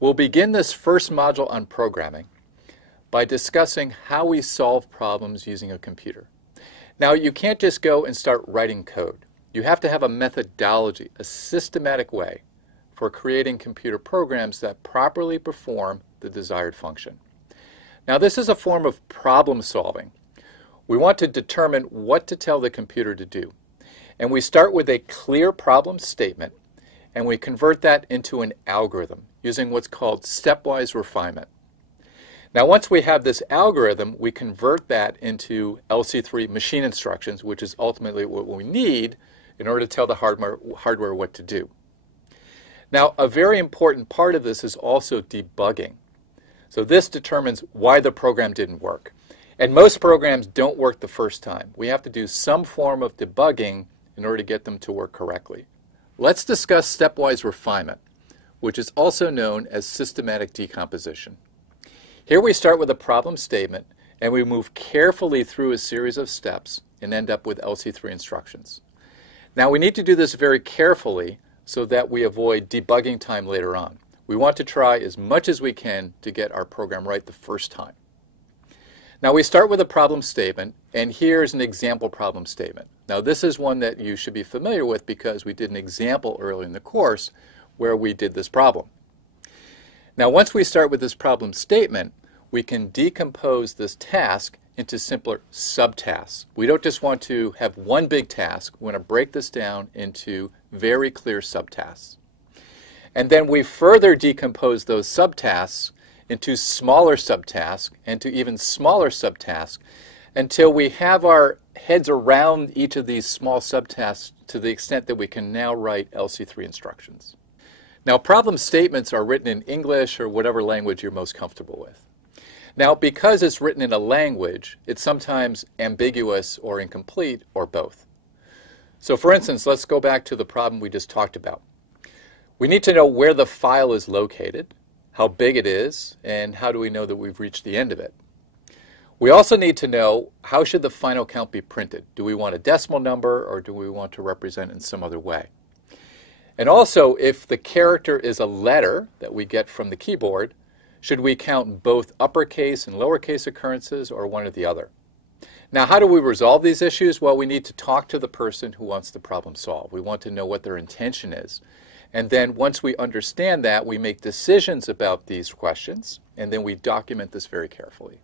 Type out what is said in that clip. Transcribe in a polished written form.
We'll begin this first module on programming by discussing how we solve problems using a computer. Now, you can't just go and start writing code. You have to have a methodology, a systematic way for creating computer programs that properly perform the desired function. Now, this is a form of problem solving. We want to determine what to tell the computer to do. And we start with a clear problem statement, and we convert that into an algorithm using what's called stepwise refinement. Now, once we have this algorithm, we convert that into LC3 machine instructions, which is ultimately what we need in order to tell the hardware what to do. Now, a very important part of this is also debugging. So this determines why the program didn't work. And most programs don't work the first time. We have to do some form of debugging in order to get them to work correctly. Let's discuss stepwise refinement, which is also known as systematic decomposition. Here we start with a problem statement, and we move carefully through a series of steps and end up with LC3 instructions. Now, we need to do this very carefully so that we avoid debugging time later on. We want to try as much as we can to get our program right the first time. Now, we start with a problem statement, and here's an example problem statement. Now, this is one that you should be familiar with because we did an example earlier in the course where we did this problem. Now, once we start with this problem statement, we can decompose this task into simpler subtasks. We don't just want to have one big task. We want to break this down into very clear subtasks. And then we further decompose those subtasks into smaller subtasks and to even smaller subtasks until we have our heads around each of these small subtasks to the extent that we can now write LC3 instructions. Now, problem statements are written in English or whatever language you're most comfortable with. Now, because it's written in a language, it's sometimes ambiguous or incomplete or both. So for instance, let's go back to the problem we just talked about. We need to know where the file is located, how big it is, and how do we know that we've reached the end of it. We also need to know how should the final count be printed. Do we want a decimal number or do we want to represent in some other way? And also, if the character is a letter that we get from the keyboard, should we count both uppercase and lowercase occurrences or one or the other? Now, how do we resolve these issues? Well, we need to talk to the person who wants the problem solved. We want to know what their intention is. And then once we understand that, we make decisions about these questions, and then we document this very carefully.